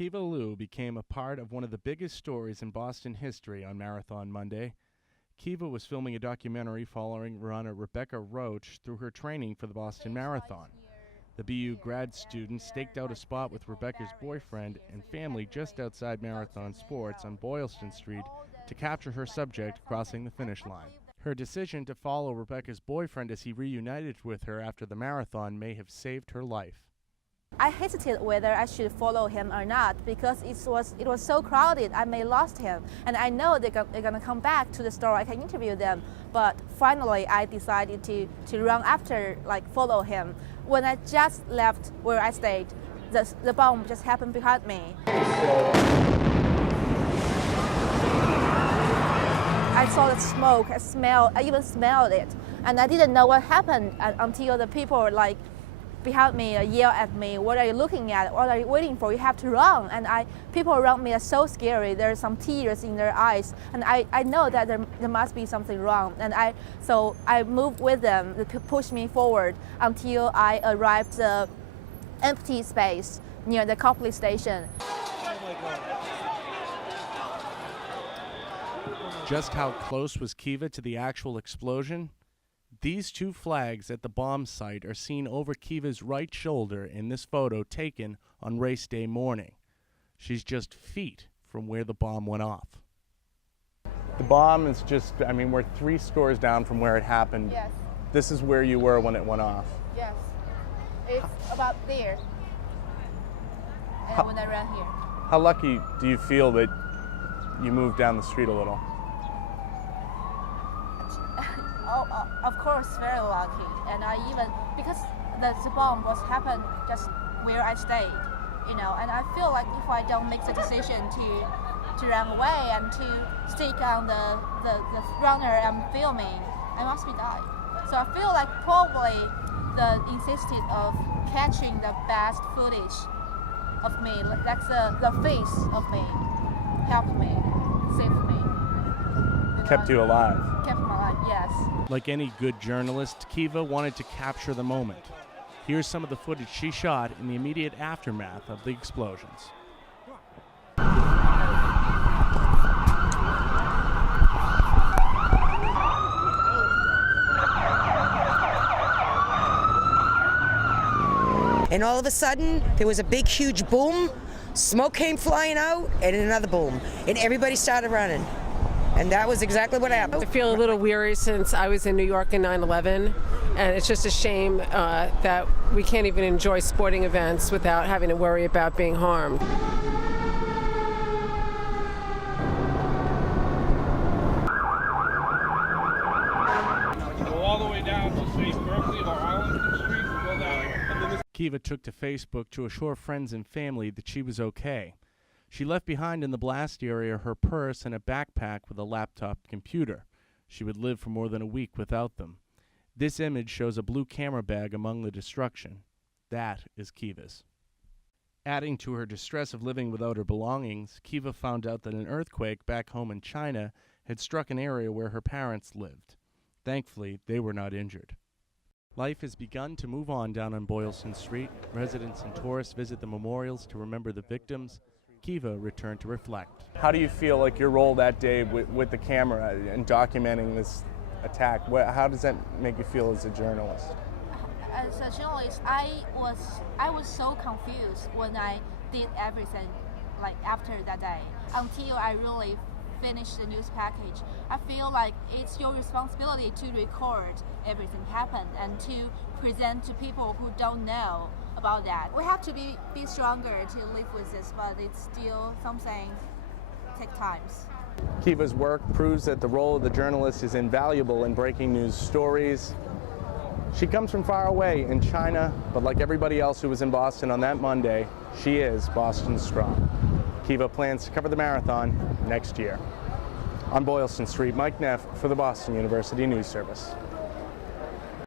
Kiva Liu became a part of one of the biggest stories in Boston history on Marathon Monday. Kiva was filming a documentary following runner Rebecca Roach through her training for the Boston Marathon. The BU grad student staked out a spot with Rebecca's boyfriend and family just outside Marathon Sports on Boylston Street to capture her subject crossing the finish line. Her decision to follow Rebecca's boyfriend as he reunited with her after the marathon may have saved her life. I hesitated whether I should follow him or not because it was so crowded. I may lost him, and I know they're gonna come back to the store. I can interview them, but finally I decided to run after, follow him. When I just left where I stayed, the bomb just happened behind me. I saw the smoke. I even smelled it, and I didn't know what happened until the people behind me yell at me, "What are you looking at? What are you waiting for? You have to run!" And people around me are so scary. There's some tears in their eyes, and I know that there must be something wrong. And so I moved with them. They pushed me forward until I arrived the empty space near the Copley station. Just how close was Kiva to the actual explosion? These two flags at the bomb site are seen over Kiva's right shoulder in this photo taken on race day morning. She's just feet from where the bomb went off. The bomb is just, we're 3 stores down from where it happened. Yes. This is where you were when it went off. Yes. It's about there. And when I ran here. How lucky do you feel that you moved down the street a little? Of course, very lucky, and because the bomb was happened just where I stayed, and I feel like if I don't make the decision to run away and to stick on the runner I'm filming, I must be died. So I feel like probably the insisted of catching the best footage of me, like the face of me, helped me, saved me. Kept you alive. Kept my life, yes. Like any good journalist, Kiva wanted to capture the moment. Here's some of the footage she shot in the immediate aftermath of the explosions. And all of a sudden, there was a big, huge boom, smoke came flying out, and another boom, and everybody started running. And that was exactly what happened. I feel a little weary since I was in New York in 9/11, and it's just a shame that we can't even enjoy sporting events without having to worry about being harmed. You go all the way down to, say, Berkeley or Arlington Street, go down, and then Kiva took to Facebook to assure friends and family that she was okay. She left behind in the blast area her purse and a backpack with a laptop computer. She would live for more than a week without them. This image shows a blue camera bag among the destruction. That is Kiva's. Adding to her distress of living without her belongings, Kiva found out that an earthquake back home in China had struck an area where her parents lived. Thankfully, they were not injured. Life has begun to move on down on Boylston Street. Residents and tourists visit the memorials to remember the victims. Kiva returned to reflect. How do you feel like your role that day with the camera and documenting this attack? How does that make you feel as a journalist? As a journalist, I was so confused when I did everything after that day until I really finished the news package. I feel like it's your responsibility to record everything happened and to present to people who don't know about that. We have to be stronger to live with this, but it's still something take times. Kiva's work proves that the role of the journalist is invaluable in breaking news stories. She comes from far away in China, but like everybody else who was in Boston on that Monday, she is Boston strong. Kiva plans to cover the marathon next year. On Boylston Street, Mike Neff for the Boston University News Service.